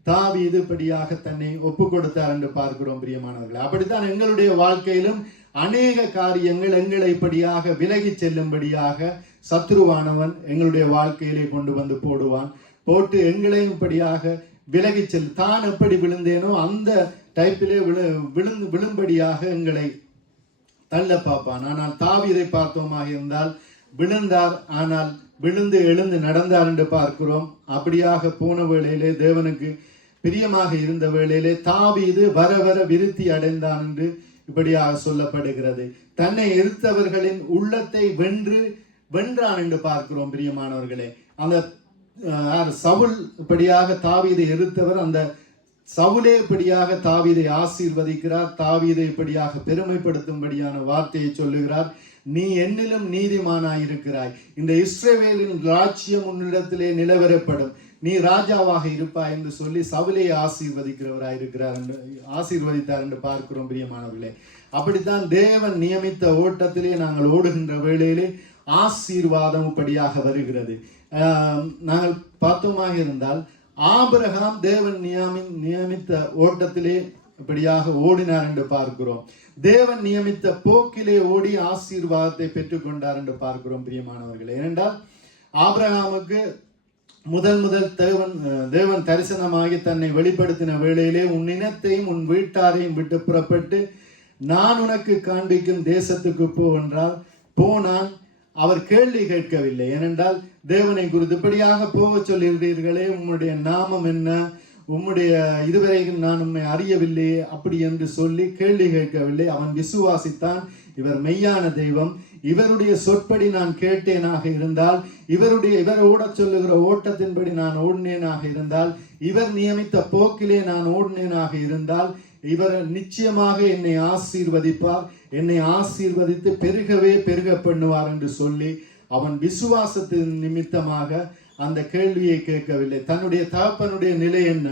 தாவீது இப்படியாக தன்னை ஒப்பு கொடுத்தார் என்று பார்க்கிறோம் பிரியமானவர்கள். அப்படித்தான் எங்களுடைய வாழ்க்கையிலும் அநேக காரியங்கள் எங்களை இப்படியாக விலகி செல்லும்படியாக சத்ருவானவன் எங்களுடைய வாழ்க்கையிலே கொண்டு வந்து போட்டு எங்களையும் இப்படியாக விலகி செல், தான் எப்படி விழுந்தேனோ அந்த டைப்பிலே விழும்படியாக எங்களை தள்ள பார்ப்பான். ஆனால் தாவீதை பார்த்தோமாக இருந்தால் விழுந்தார், ஆனால் விழுந்து எழுந்து நடந்தார் என்று பார்க்கிறோம். அப்படியாக போன வேளையிலே, தேவனுக்கு பிரியமாக இருந்த வேளையிலே தாவீது வர வர விருத்தி அடைந்தான் என்று இப்படியாக சொல்லப்படுகிறது. தன்னை எதிர்த்தவர்களின் உள்ளத்தை வென்றான் என்று பார்க்கிறோம் பிரியமானவர்களே. அந்த சவுல் இப்படியாக தாவீதை எதிர்த்தவர், அந்த சவுலே இப்படியாக தாவீதை ஆசீர்வதிக்கிறார். தாவீதை இப்படியாக பெருமைப்படுத்தும்படியான வார்த்தையை சொல்லுகிறார். நீ என்னிலும் நீதிமானாயிருக்கிறாய், இந்த இஸ்ரவேலின் ராஜ்யம் உன்னிடத்திலே நிலவரப்படும், நீ ராஜாவாக இருப்பாய் என்று சொல்லி சவுலை ஆசீர்வதித்தார் என்று பார்க்கிறோம் பிரியமானவர்களே. அப்படித்தான் தேவன் நியமித்த ஓட்டத்திலே நாங்கள் ஓடுகின்ற வேளையிலே ஆசீர்வாதம் இப்படியாக வருகிறது. நாங்கள் பார்த்தோமாக இருந்தால் ஆபிரகாம் தேவன் நியமித்த ஓட்டத்திலே இப்படியாக ஓடினார் என்று பார்க்கிறோம். தேவன் நியமித்த போக்கிலே ஓடி ஆசீர்வாதத்தை பெற்றுக்கொண்டார் என்று பார்க்கிறோம் பிரியமானவர்களே. ஏனென்றால் ஆபிரகாமுக்கு முதல் தேவன் தரிசனமாகி தன்னை வெளிப்படுத்தின வேளையிலே, உன் இனத்தையும் உன் வீட்டாரையும் விட்டு புறப்பட்டு நான் உனக்கு காண்பிக்கும் தேசத்துக்கு போ என்றால் போனான். அவர் கேள்வி கேட்கவில்லை. ஏனென்றால் தேவனை குறித்து இப்படியாக போக சொல்லுகிறீர்களே, உம்முடைய நாமம் என்ன, உம்முடைய இதுவரைக்கும் நான் உம்மை அறியவில்லையே அப்படி என்று சொல்லி கேள்வி கேட்கவில்லை. அவன் விசுவாசித்தான், இவர் மெய்யான தெய்வம், இவருடைய சொற்படி நான் கேட்டேனாக இருந்தால், இவர் ஓட சொல்லுகிற ஓட்டத்தின்படி நான் ஓடினேனாக இருந்தால், இவர் நியமித்த போக்கிலே நான் ஓடினேனாக இருந்தால், இவர் நிச்சயமாக என்னை ஆசீர்வதிப்பார், என்னை ஆசீர்வதித்து பெருக பண்ணுவார் என்று சொல்லி அவன் விசுவாசத்தின் நிமித்தமாக அந்த கேள்வியை கேட்கவில்லை. தன்னுடைய தகப்பனுடைய நிலை என்ன,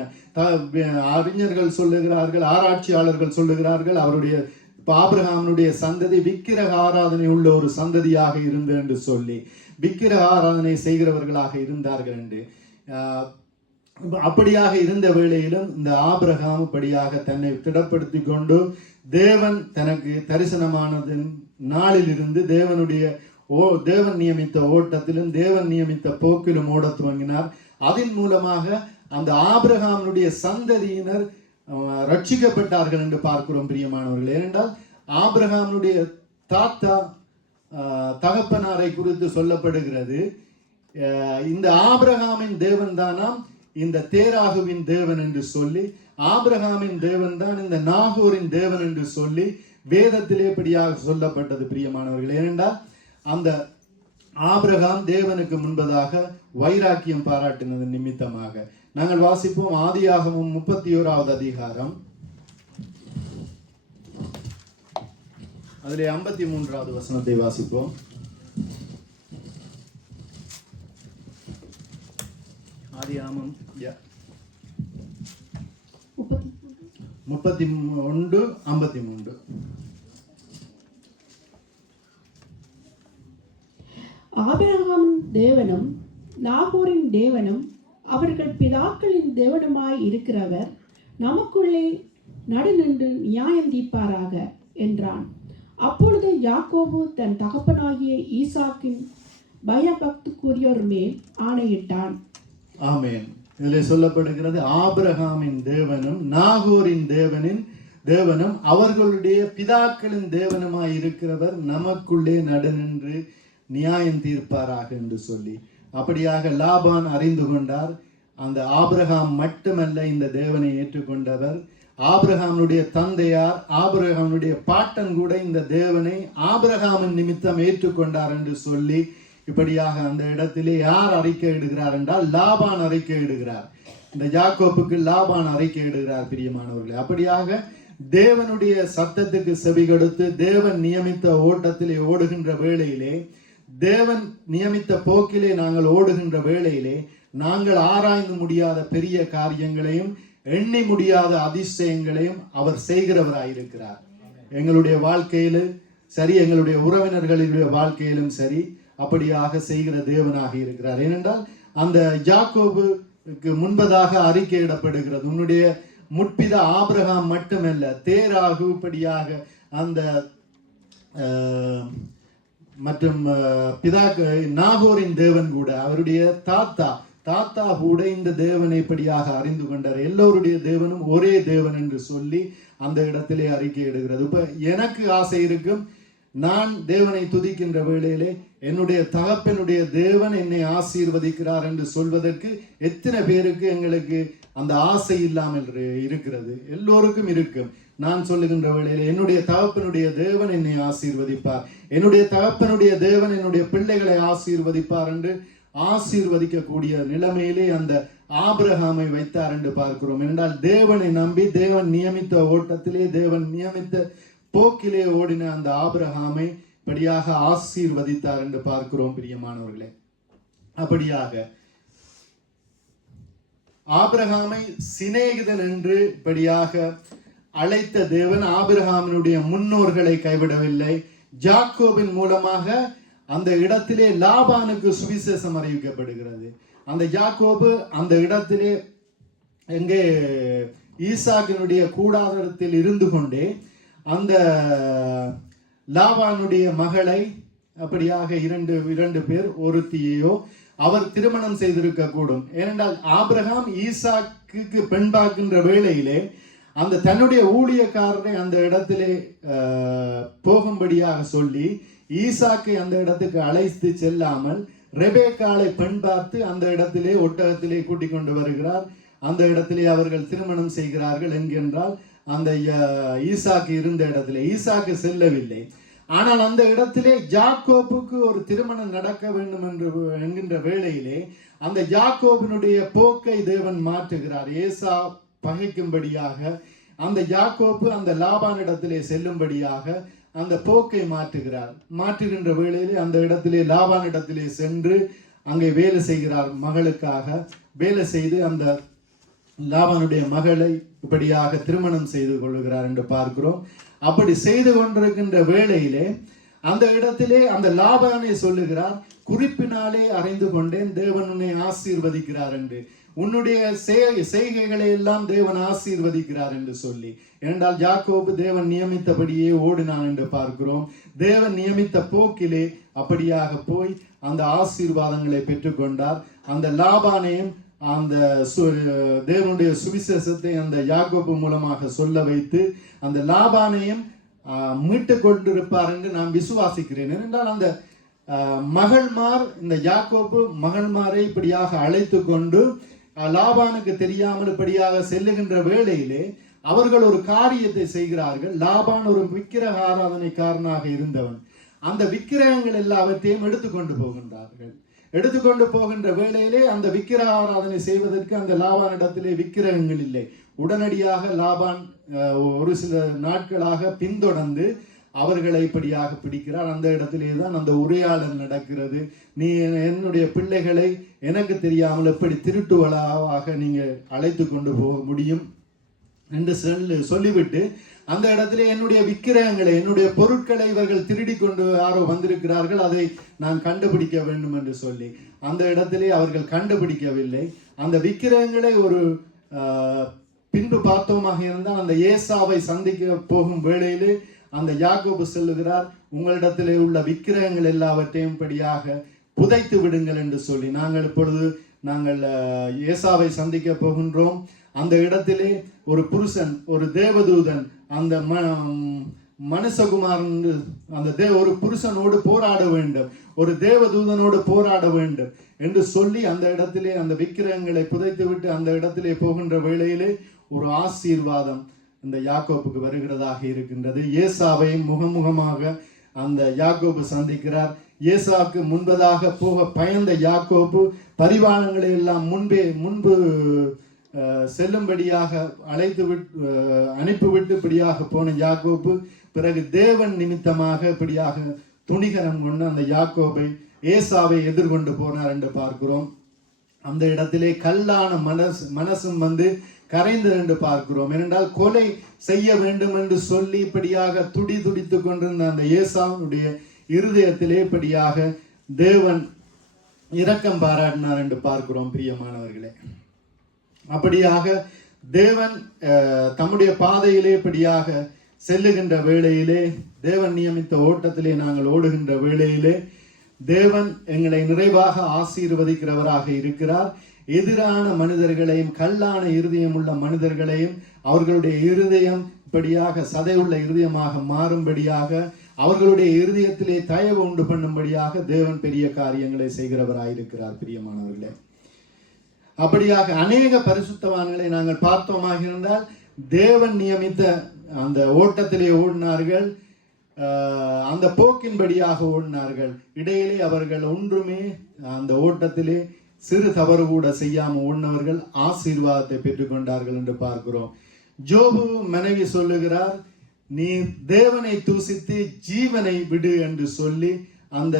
அறிஞர்கள் சொல்லுகிறார்கள், ஆராய்ச்சியாளர்கள் சொல்லுகிறார்கள், அவருடைய ஆபிரகாமுடைய சந்ததி விக்கிரக ஆராதனை உள்ள ஒரு சந்ததியாக இருந்து என்று சொல்லி விக்கிரக ஆராதனை செய்கிறவர்களாக இருந்தார்கள் என்று. அப்படியாக இருந்த வேளையிலும் இந்த ஆபிரகாம் படியாக தன்னை திடப்படுத்தி கொண்டு தேவன் தனக்கு தரிசனமானதன் நாளில் இருந்து தேவன் நியமித்த ஓட்டத்திலும் தேவன் நியமித்த போக்கிலும் ஓட துவங்கினார். அதன் மூலமாக அந்த ஆபிரகாமுடைய சந்ததியினர் ரட்சிக்கப்பட்டார்கள் என்று பார்க்கிறோம் பிரியமானவர்கள். ஏனென்றால் ஆபிரகாமுடைய தாத்தா தகப்பனாரை குறித்து சொல்லப்படுகிறது, இந்த ஆபிரகாமின் தேவன் தானாம் இந்த தேராகுவின் தேவன் என்று சொல்லி, ஆபிரகாமின் தேவன் தான் இந்த நாகோரின் தேவன் என்று சொல்லி வேதத்திலே படியாக சொல்லப்பட்டது பிரியமானவர்கள். ஏனென்றால் அந்த ஆபிரகாம் தேவனுக்கு முன்பதாக வைராக்கியம் பாராட்டினது நிமித்தமாக. நாங்கள் வாசிப்போம் ஆதியாகமம் 31வது அதிகாரம், அதிலே 53வது வசனத்தை வாசிப்போம். 31:53. ஆபிரகாமின் தேவனும் நாகோரின் தேவனும் அவர்கள் பிதாக்களின் தேவனுமாய் இருக்கிறவர் நமக்குள்ளே நடுநின்று நியாயம் தீர்ப்பாராக என்றான். அப்பொழுது யாக்கோபு தன் தகப்பனாகிய ஈசாக்கின் பயபக்திக்குரியோர் மேல் ஆணையிட்டான். ஆமென். இதில் சொல்லப்படுகிறது, ஆபிரகாமின் தேவனும் நாகோரின் தேவனும் அவர்களுடைய பிதாக்களின் தேவனுமாய் இருக்கிறவர் நமக்குள்ளே நடுநின்று நியாயம் தீர்ப்பாராக என்று சொல்லி. அப்படியாக லாபான் அறிந்து கொண்டார். அந்த ஆபிரகாம் மட்டுமல்ல இந்த தேவனை ஏற்றுக்கொண்டவர், ஆபிரகாமுடைய தந்தையார், ஆபிரகாமுடைய பாட்டன் கூட இந்த தேவனை ஆபிரகாமின் நிமித்தம் ஏற்றுக்கொண்டார் என்று சொல்லி, இப்படியாக அந்த இடத்திலே யார் அறிக்கை இடுகிறார் என்றால் லாபான் அறிக்கை இடுகிறார். இந்த யாக்கோப்புக்கு லாபான் அறிக்கை இடுகிறார். பிரியமானவர்களே, அப்படியாக தேவனுடைய சத்தத்துக்கு செவி கொடுத்து தேவன் நியமித்த ஓட்டத்திலே ஓடுகின்ற வேளையிலே, தேவன் நியமித்த போக்கிலே நாங்கள் ஓடுகின்ற வேளையிலே, நாங்கள் ஆராய்ந்து முடியாத பெரிய காரியங்களையும் எண்ணி முடியாத அதிசயங்களையும் அவர் செய்கிறவராயிருக்கிறார். எங்களுடைய வாழ்க்கையிலும் சரி, எங்களுடைய உறவினர்களுடைய வாழ்க்கையிலும் சரி, அப்படியாக செய்கிற தேவனாக இருக்கிறார். ஏனென்றால் அந்த யாக்கோபுக்கு முன்பதாக அறிக்கையிடப்படுகிறது, உன்னுடைய முற்பிதா ஆபிரகாம் மட்டுமல்ல, தேராகு, இப்படியாக அந்த மற்றும் நாகோரின் தேவன் கூட, அவருடைய தாத்தா கூட இந்த தேவனை இப்படியாக அறிந்து கொண்டார். எல்லோருடைய தேவனும் ஒரே தேவன் என்று சொல்லி அந்த இடத்திலே அறிக்கையிடுகிறது. இப்ப எனக்கு ஆசை இருக்கும், நான் தேவனை துதிக்கின்ற வேளையிலே என்னுடைய தகப்பனுடைய தேவன் என்னை ஆசீர்வதிக்கிறார் என்று சொல்வதற்கு எத்தனை பேருக்கு எங்களுக்கு அந்த ஆசை இல்லாமல் இருக்கிறது? எல்லோருக்கும் இருக்கும். நான் சொல்லுகின்ற வேளையிலே என்னுடைய தகப்பனுடைய தேவன் என்னை ஆசீர்வதிப்பார், என்னுடைய தகப்பனுடைய தேவன் என்னுடைய பிள்ளைகளை ஆசீர்வதிப்பார் என்று ஆசீர்வதிக்கக்கூடிய நிலைமையிலே அந்த ஆபிரகாமை வைத்தார் என்று பார்க்கிறோம். என்றால் தேவனை நம்பி தேவன் நியமித்த ஓட்டத்திலே, தேவன் நியமித்த போக்கிலே ஓடின அந்த ஆபிரகாமை இப்படியாக ஆசீர்வதித்தார் என்று பார்க்கிறோம். பிரியமானவர்களே, அப்படியாக ஆபிரகாமை சிநேகிதன் என்று இப்படியாக அழைத்த தேவன் ஆபிரகாமினுடைய முன்னோர்களை கைவிடவில்லை. யாக்கோபின் மூலமாக அந்த இடத்திலே லாபானுக்கு சுவிசேஷம் அறிவிக்கப்படுகிறது. அந்த யாக்கோபு அந்த இடத்திலே எங்கே ஈசாக்கினுடைய கூடாரத்தில் இருந்து கொண்டே அந்த லாபானுடைய மகளை அப்படியாக இரண்டு பேர் ஒருத்தியோ அவர் திருமணம் செய்திருக்க கூடும். ஏனென்றால் ஆபிரகாம் ஈசாக்கு பெண் பார்க்கின்ற வேளையிலே அந்த தன்னுடைய ஊழியக்காரரை அந்த இடத்திலே போகும்படியாக சொல்லி ஈசாக்கை அந்த இடத்துக்கு அழைத்து செல்லாமல் ரெபேக்காளை பெண் பார்த்து அந்த இடத்திலே ஒட்டகத்திலே கூட்டிக் கொண்டு வருகிறார். அந்த இடத்திலே அவர்கள் திருமணம் செய்கிறார்கள். என்கின்றால் அந்த ஈசாக்கு இருந்த இடத்திலே ஈசாக்கு செல்லவில்லை. ஆனால் அந்த இடத்திலே யாக்கோபுக்கு ஒரு திருமணம் நடக்க வேண்டும் என்று என்கின்ற வேளையிலே அந்த யாக்கோபினுடைய போக்கை தேவன் மாற்றுகிறார். ஏசா பகைக்கும்படியாக அந்த யாக்கோபு அந்த லாபான் இடத்திலே செல்லும்படியாக அந்த போக்கை மாற்றுகின்ற வேளையிலே அந்த இடத்திலே லாபான் இடத்திலே சென்று அங்கே வேலை செய்கிறார். மகளுக்காக வேலை செய்து அந்த லாபானுடைய மகளை இப்படியாக திருமணம் செய்து கொள்ளுகிறார் என்று பார்க்கிறோம். அப்படி செய்து கொண்டிருக்கின்ற வேளையிலே அந்த இடத்திலே அந்த லாபானை சொல்லுகிறார், குறிப்பினாலே அறிந்து கொண்டேன் தேவன் உன்னை ஆசீர்வதிக்கிறார் என்று, உன்னுடைய செய்கைகளை எல்லாம் தேவன் ஆசீர்வதிக்கிறார் என்று சொல்லி. ஏனென்றால் யாக்கோபு தேவன் நியமித்தபடியே ஓடினான் என்று பார்க்கிறோம். தேவன் நியமித்த போக்கிலே அப்படியாக போய் அந்த ஆசீர்வாதங்களை பெற்றுக்கொண்டார். அந்த லாபானையும் அந்த தேவனுடைய சுவிசேஷத்தை அந்த யாக்கோபு மூலமாக சொல்ல வைத்து அந்த லாபானையும் மீட்டு கொண்டிருப்பார் என்று நான் விசுவாசிக்கிறேன். ஏனென்றால் அந்த மகள்மார், இந்த யாக்கோபு மகள்மாரை இப்படியாக அழைத்து கொண்டு லாபானுக்கு தெரியாமல் இப்படியாக செல்லுகின்ற வேளையிலே அவர்கள் ஒரு காரியத்தை செய்கிறார்கள். லாபான் ஒரு விக்கிரக ஆராதனைக்காரனாக இருந்தவன். அந்த விக்கிரகங்கள் எல்லாவற்றையும் எடுத்துக்கொண்டு போகின்ற வேளையிலே அந்த விக்கிரக ஆராதனை செய்வதற்கு அந்த லாபான் இடத்திலே விக்கிரகங்கள் இல்லை. உடனடியாக லாபான் ஒரு சில நாட்களாக பின்தொடர்ந்து அவர்களை இப்படியாக பிடிக்கிறார். அந்த இடத்திலே தான் அந்த உரையாடல் நடக்கிறது. நீ என்னுடைய பிள்ளைகளை எனக்கு தெரியாமல் எப்படி திருட்டுவளாக நீங்க அழைத்து கொண்டு போக முடியும் என்று சொல்லிவிட்டு அந்த இடத்திலே என்னுடைய விக்கிரகங்களை, என்னுடைய பொருட்களை இவர்கள் திருடி கொண்டு யாரோ வந்திருக்கிறார்கள், அதை நான் கண்டுபிடிக்க வேண்டும் என்று சொல்லி அந்த இடத்திலே அவர்கள் கண்டுபிடிக்கவில்லை. அந்த விக்கிரகங்களை ஒரு பின்பு பார்த்தோமாக இருந்தால் அந்த ஏசாவை சந்திக்க போகும் வேளையிலே அந்த யாக்கோபு சொல்லுகிறார், உங்களிடத்திலே உள்ள விக்கிரகங்கள் எல்லாவற்றையும் படியாக புதைத்து விடுங்கள் என்று சொல்லி நாங்கள் ஏசாவை சந்திக்க போகின்றோம். அந்த இடத்திலே ஒரு புருஷன், ஒரு தேவதூதன், அந்த மனுஷகுமாரன் ஒரு புருஷனோடு போராட வேண்டும், ஒரு தேவதூதனோடு போராட வேண்டும் என்று சொல்லி அந்த இடத்திலே அந்த விக்கிரகங்களை புதைத்து விட்டு அந்த இடத்திலே போகின்ற வேளையிலே ஒரு ஆசீர்வாதம் இந்த யாக்கோபுக்கு வருகிறதாக இருக்கின்றது. ஏசாவை முகமுகமாக அந்த யாக்கோபு சந்திக்கிறார். ஏசாவுக்கு முன்பதாக போக பயந்த யாக்கோபு பரிவாரங்களை எல்லாம் முன்பு செல்லும்படியாக அனுப்பிவிட்டு இப்படியாக போன யாக்கோபு பிறகு தேவன் நிமித்தமாக இப்படியாக துணிகரம் கொண்டு அந்த யாக்கோபை ஏசாவை எதிர்கொண்டு போனார் என்று பார்க்கிறோம். அந்த இடத்திலே கல்லான மனசும் கரைந்து என்று பார்க்கிறோம். ஏனென்றால் கொலை செய்ய வேண்டும் என்று சொல்லி இப்படியாக துடித்துக் கொண்டிருந்த அந்த ஏசாவுடைய இருதயத்திலே இப்படியாக தேவன் இரக்கம் பாராட்டினார் என்று பார்க்கிறோம். பிரியமானவர்களே, அப்படியாக தேவன் தம்முடைய பாதையிலே இப்படியாக செல்லுகின்ற வேளையிலே, தேவன் நியமித்த ஓட்டத்திலே நாங்கள் ஓடுகின்ற வேளையிலே தேவன் எங்களை நிறைவாக ஆசீர்வதிக்கிறவராக இருக்கிறார். எதிரான மனிதர்களையும், கல்லான இருதயம் உள்ள மனிதர்களையும் அவர்களுடைய இருதயம் இப்படியாக சதையுள்ள இருதயமாக மாறும்படியாக, அவர்களுடைய இருதயத்திலே தயவு உண்டு பண்ணும்படியாக தேவன் பெரிய காரியங்களை செய்கிறவராயிருக்கிறார். பிரியமானவர்களே, அப்படியாக அநேக பரிசுத்தவான்களை நாங்கள் பார்த்தோமாக இருந்தால் தேவன் நியமித்த அந்த ஓட்டத்திலே ஓடினார்கள், அந்த போக்கின்படியாக ஓடினார்கள். இடையிலே அவர்கள் ஒன்றுமே அந்த ஓட்டத்திலே சிறு தவறு கூட செய்யாமல் ஓடினவர்கள் ஆசீர்வாதத்தை பெற்றுக்கொண்டார்கள் என்று பார்க்கிறோம். ஜோபு மனைவி சொல்லுகிறார், நீ தேவனை தூசித்து ஜீவனை விடு என்று சொல்லி அந்த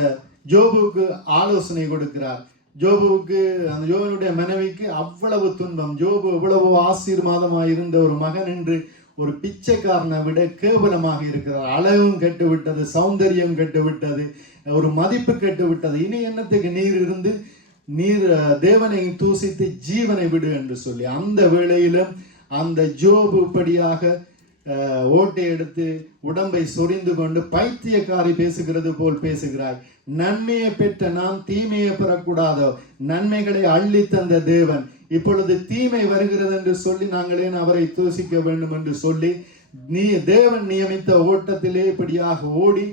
ஜோபுவுக்கு ஆலோசனை கொடுக்கிறார். ஜோபுவுக்கு, அந்த ஜோபனுடைய மனைவிக்கு அவ்வளவு துன்பம். ஜோபு எவ்வளவு ஆசீர்வாதமாக இருந்த ஒரு மகன் என்று ஒரு பிச்சைக்காரனை விட கேவலமாக இருக்கிறார். அழகும் கெட்டுவிட்டது, சௌந்தரியம் கெட்டுவிட்டது, ஒரு மதிப்பு கெட்டுவிட்டது. இனி என்னத்துக்கு நீர் தேவனை தூசித்து ஜீவனை விடு என்று சொல்லி அந்த வேளையிலும் அந்த ஜோபு படியாக ஓட்டை எடுத்து உடம்பை சொரிந்து கொண்டு பைத்தியக்காரி பேசுகிறது போல் பேசுகிறாய். நன்மையை பெற்ற நாம் தீமையை பெறக்கூடாதோ? நன்மைகளை அள்ளி தந்த தேவன் இப்பொழுது தீமை வருகிறது என்று சொல்லி நாங்கள் ஏன் அவரை தூசிக்க வேண்டும் என்று சொல்லி தேவன் நியமித்த ஓட்டத்திலே இப்படியாக ஓடி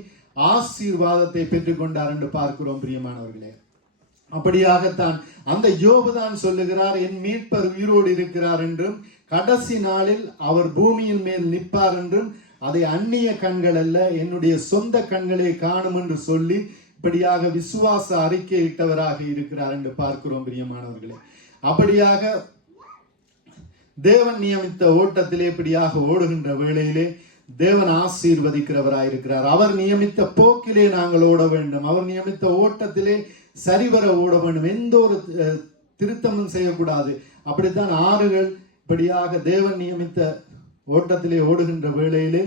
ஆசீர்வாதத்தை பெற்றுக்கொண்டார் என்று பார்க்கிறோம். பிரியமானவர்களே, அப்படியாகத்தான் அந்த யோபு தான் சொல்லுகிறார், என் மீட்பர் உயிரோடு இருக்கிறார் என்றும் கடைசி நாளில் அவர் பூமியின் மேல் நிற்பார் என்றும் அதை அந்நிய கண்கள் அல்ல என்னுடைய சொந்த கண்களே காணும் என்று சொல்லி இப்படியாக விசுவாச அறிக்கை இட்டவராக இருக்கிறார் என்று பார்க்கிறோம். பிரியமானவர்களே, அப்படியாக தேவன் நியமித்த ஓட்டத்திலே இப்படியாக ஓடுகின்ற வேளையிலே தேவன் ஆசீர்வதிக்கிறவராயிருக்கிறார். அவர் நியமித்த போக்கிலே நாங்கள் ஓட வேண்டும். அவர் நியமித்த ஓட்டத்திலே சரிவர ஓட வேண்டும். எந்த ஒரு திருத்தமும் செய்யக்கூடாது. அப்படித்தான் ஆறுகள் இப்படியாக தேவன் நியமித்த ஓட்டத்திலே ஓடுகின்ற வேளையிலே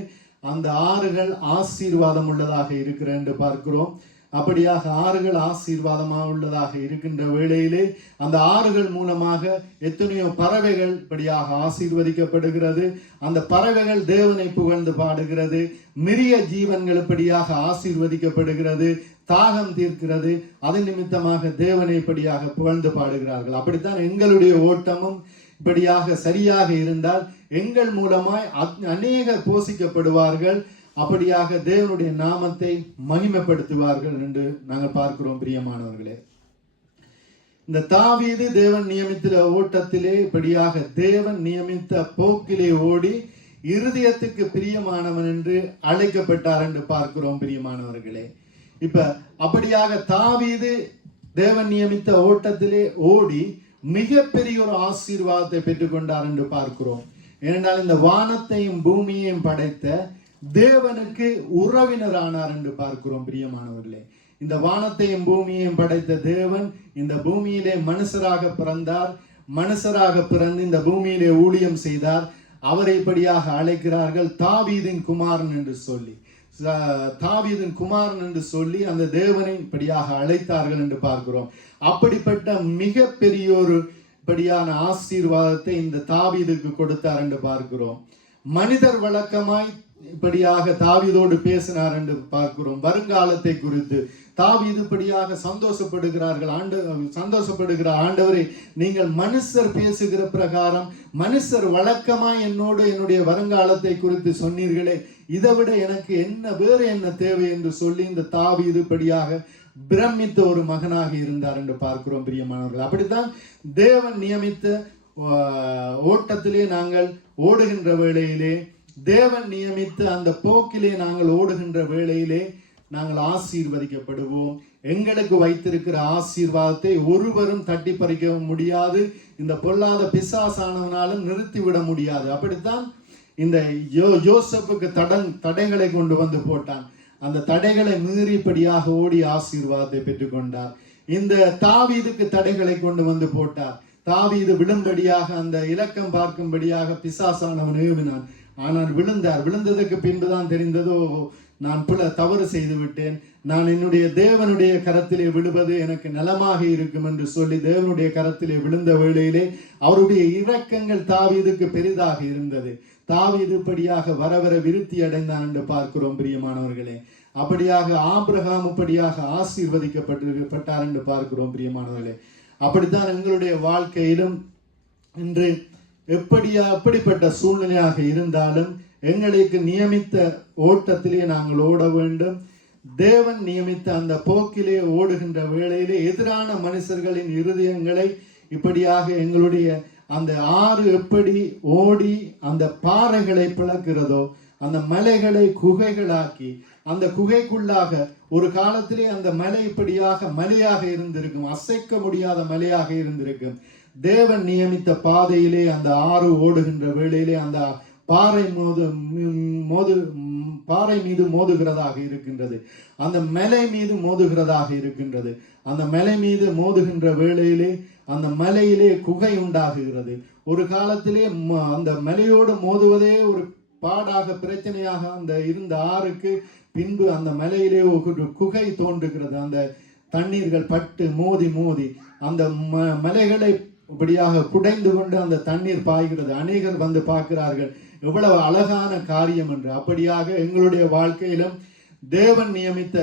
அந்த ஆறுகள் ஆசீர்வாதம் உள்ளதாக இருக்கிற என்று பார்க்கிறோம். அப்படியாக ஆறுகள் ஆசீர்வாதமாக உள்ளதாக இருக்கின்ற வேளையிலே அந்த ஆறுகள் மூலமாக எத்தனையோ பறவைகள் இப்படியாக ஆசீர்வதிக்கப்படுகிறது. அந்த பறவைகள் தேவனை புகழ்ந்து பாடுகிறது. மிரிய ஜீவன்கள் இப்படியாக ஆசீர்வதிக்கப்படுகிறது, தாகம் தீர்க்கிறது. அது நிமித்தமாக தேவனை இப்படியாக புகழ்ந்து பாடுகிறார்கள். அப்படித்தான் எங்களுடைய ஓட்டமும் இப்படியாக சரியாக இருந்தால் எங்கள் மூலமாய் அநேகர் போஷிக்கப்படுவார்கள். அப்படியாக தேவனுடைய நாமத்தை மகிமைப்படுத்துவார்கள் என்று நாங்கள் பார்க்கிறோம். பிரியமானவர்களே, இந்த தாவீது தேவன் நியமித்த ஓட்டத்திலே இப்படியாக தேவன் நியமித்த போக்கிலே ஓடி இருதயத்துக்கு பிரியமானவன் என்று அழைக்கப்பட்டார் என்று பார்க்கிறோம். பிரியமானவர்களே, இப்ப அப்படியாக தாவீது தேவன் நியமித்த ஓட்டத்திலே ஓடி மிகப்பெரிய ஒரு ஆசீர்வாதத்தை பெற்றுக்கொண்டார் என்று பார்க்கிறோம். ஏனென்றால் இந்த வானத்தையும் பூமியையும் படைத்த தேவனுக்கு உறவினரானார் என்று பார்க்கிறோம். பிரியமானவர்களே, இந்த வானத்தையும் பூமியையும் படைத்த தேவன் இந்த பூமியிலே மனுஷராக பிறந்தார். மனுஷராக பிறந்து இந்த பூமியிலே ஊழியம் செய்தார். அவரை இப்படியாக அழைக்கிறார்கள் தாவீதின் குமாரன் என்று சொல்லி. தாவீதின் குமாரன் என்று சொல்லி அந்த தேவனை இப்படியாக அழைத்தார்கள் என்று பார்க்கிறோம். அப்படிப்பட்ட மிக பெரிய ஒரு இப்படியான ஆசீர்வாதத்தை இந்த தாவீதுக்கு கொடுத்தார் என்று பார்க்கிறோம். மனிதர் வழக்கமாய் இப்படியாக தாவீதோடு பேசினார் என்று பார்க்கிறோம். வருங்காலத்தை குறித்து தாவீது இப்படியாக சந்தோஷப்படுகிற ஆண்டவரே, நீங்கள் மனுஷர் பேசுகிற பிரகாரம் மனுஷர் வழக்கமாய் என்னோடு என்னுடைய வருங்காலத்தை குறித்து சொன்னீர்களே, இதை விட எனக்கு வேறு என்ன தேவை என்று சொல்லி இந்த தாவீது இப்படியாக பிரமித்த ஒரு மகனாக இருந்தார் என்று பார்க்கிறோம் பிரியமானவர்கள். அப்படித்தான் தேவன் நியமித்த ஓட்டத்திலே நாங்கள் ஓடுகின்ற வேளையிலே, தேவன் நியமித்த அந்த போக்கிலே நாங்கள் ஓடுகின்ற வேளையிலே நாங்கள் ஆசீர்வதிக்கப்படுவோம். எங்களுக்கு வைத்திருக்கிற ஆசீர்வாதத்தை ஒருவரும் தட்டி பறிக்க முடியாது. இந்த பொல்லாத பிசாசானவனாலும் நிறுத்திவிட முடியாது. அப்படித்தான் இந்த யோசேப்புக்கு தடைகளை கொண்டு வந்து போட்டான். அந்த தடைகளை மீறிப்படியாக ஓடி ஆசீர்வாதத்தை பெற்றுக்கொண்டார். இந்த தாவீதுக்கு தடைகளை கொண்டு வந்து போட்டார். தாவீது விழும்படியாக அந்த இலக்கம் பார்க்கும்படியாக பிசாசானவன் ஏவினான். ஆனால் விழுந்தார். விழுந்ததுக்கு பின்புதான் தெரிந்ததோ, நான் தவறு செய்து விட்டேன், நான் என்னுடைய தேவனுடைய கரத்திலே விழுவது எனக்கு நலமாக இருக்கும் என்று சொல்லி தேவனுடைய கரத்திலே விழுந்த வேளையிலே அவருடைய இரக்கங்கள் தாவீதுக்கு பெரிதாக இருந்தது. தாவீது இப்படியாக வர விருத்தி அடைந்தான் என்று பார்க்கிறோம் பிரியமானவர்களே. அப்படியாக ஆபிரகாம் இப்படியாக ஆசீர்வதிக்கப்பட்டார் என்று பார்க்கிறோம் பிரியமானவர்களே. அப்படித்தான் எங்களுடைய வாழ்க்கையிலும் இன்று எப்படிப்பட்ட சூழ்நிலையாக இருந்தாலும் எங்களுக்கு நியமித்த ஓட்டத்திலே நாங்கள் ஓட வேண்டும். தேவன் நியமித்த அந்த போக்கிலே ஓடுகின்ற வேளையிலே எதிரான மனுஷர்களின் இருதயங்களை இப்படியாக எங்களுடைய அந்த ஆறு எப்படி ஓடி அந்த பாறைகளை பிளக்கிறதோ, அந்த மலைகளை குகைகளாக்கி, அந்த குகைக்குள்ளாக ஒரு காலத்திலே அந்த மலை இப்படியாக மலையாக இருந்திருக்கும், அசைக்க முடியாத மலையாக இருந்திருக்கும். தேவன் நியமித்த பாதையிலே அந்த ஆறு ஓடுகின்ற வேளையிலே அந்த பாறை மீது மோதுகிறதாக இருக்கின்றது, அந்த மலை மீது மோதுகிறதாக இருக்கின்றது. அந்த மலை மீது மோதுகின்ற வேளையிலே அந்த மலையிலே குகை உண்டாகுகிறது. ஒரு காலத்திலே அந்த மலையோடு மோதுவதே ஒரு பாடாக பிரச்சனையாக அந்த இருந்த ஆறுக்கு பின்பு அந்த மலையிலே ஒரு குகை தோன்றுகிறது. அந்த தண்ணீர்கள் பட்டு மோதி அந்த மலைகளை இப்படியாக குடைந்து கொண்டு அந்த தண்ணீர் பாய்கிறது. அநேகர் வந்து பார்க்கிறார்கள், எவ்வளவு அழகான காரியம் என்று. அப்படியாக எங்களுடைய வாழ்க்கையிலும் தேவன் நியமித்த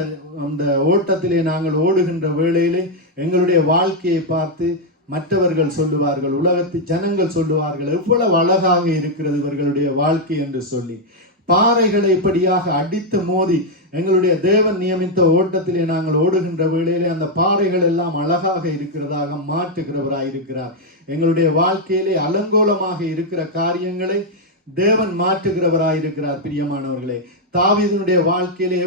அந்த ஓட்டத்திலே நாங்கள் ஓடுகின்ற வேளையிலே எங்களுடைய வாழ்க்கையை பார்த்து மற்றவர்கள் சொல்லுவார்கள், உலகத்து ஜனங்கள் சொல்லுவார்கள், எவ்வளவு அழகாக இருக்கிறது இவர்களுடைய வாழ்க்கை என்று சொல்லி. பாறைகளை இப்படியாக அடித்து மோதி எங்களுடைய தேவன் நியமித்த ஓட்டத்திலே நாங்கள் ஓடுகின்ற வேளையிலே அந்த பாறைகள் எல்லாம் அழகாக இருக்கிறதாக மாற்றுகிறவராய் இருக்கிறார். எங்களுடைய வாழ்க்கையிலே அலங்கோலமாக இருக்கிற காரியங்களை தேவன் மாற்றுகிறவராய் இருக்கிறார். பிரியமானவர்களே, தாவீதினுடைய வாழ்க்கையிலே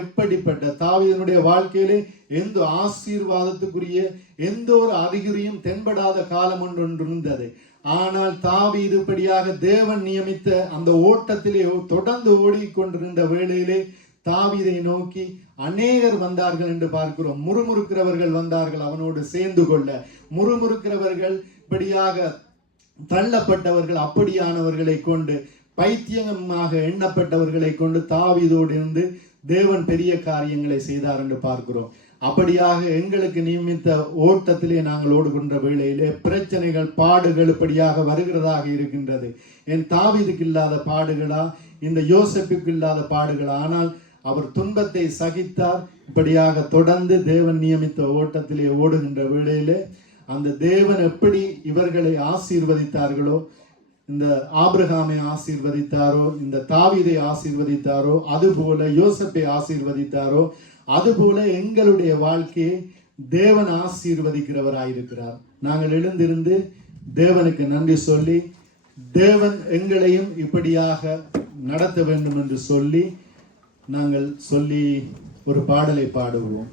தாவீதினுடைய வாழ்க்கையிலே எந்த ஆசீர்வாதத்துக்குரிய எந்த ஒரு அறிகுறியும் தென்படாத காலம் ஒன்று இருந்தது. ஆனால் தாவீது இப்படியாக தேவன் நியமித்த அந்த ஓட்டத்திலே தொடர்ந்து ஓடிக்கொண்டிருந்த வேளையிலே தாவீதை நோக்கி அநேகர் வந்தார்கள் என்று பார்க்கிறோம். முறுமுறுக்கிறவர்கள் வந்தார்கள் அவனோடு சேர்ந்து கொள்ள. முறுமுறுக்கிறவர்கள் இப்படியாக தள்ளப்பட்டவர்கள், அப்படியானவர்களை கொண்டு, பைத்தியமாக எண்ணப்பட்டவர்களை கொண்டு தாவீதோடு இருந்து தேவன் பெரிய காரியங்களை செய்தார் என்று பார்க்கிறோம். அப்படியாக எங்களுக்கு நியமித்த ஓட்டத்திலே நாங்கள் ஓடுகின்ற வேளையிலே பிரச்சனைகள், பாடுகள் இப்படியாக வருகிறதாக இருக்கின்றது. என் தாவீதுக்கு இல்லாத பாடுகளா, இந்த யோசேப்புக்கு இல்லாத பாடுகளா? ஆனால் அவர் துன்பத்தை சகித்தார். இப்படியாக தொடர்ந்து தேவன் நியமித்த ஓட்டத்திலே ஓடுகின்ற வேளையிலே அந்த தேவன் எப்படி இவர்களை ஆசீர்வதித்தார்களோ, இந்த ஆபிரகாமை ஆசீர்வதித்தாரோ, இந்த தாவீதை ஆசீர்வதித்தாரோ, அதுபோல யோசேப்பை ஆசீர்வதித்தாரோ, அதுபோல எங்களுடைய வாழ்க்கையை தேவன் ஆசீர்வதிக்கிறவராயிருக்கிறார். நாங்கள் எழுந்திருந்து தேவனுக்கு நன்றி சொல்லி தேவன் எங்களையும் இப்படியாக நடத்த வேண்டும் என்று சொல்லி நாங்கள் ஒரு பாடலை பாடுவோம்.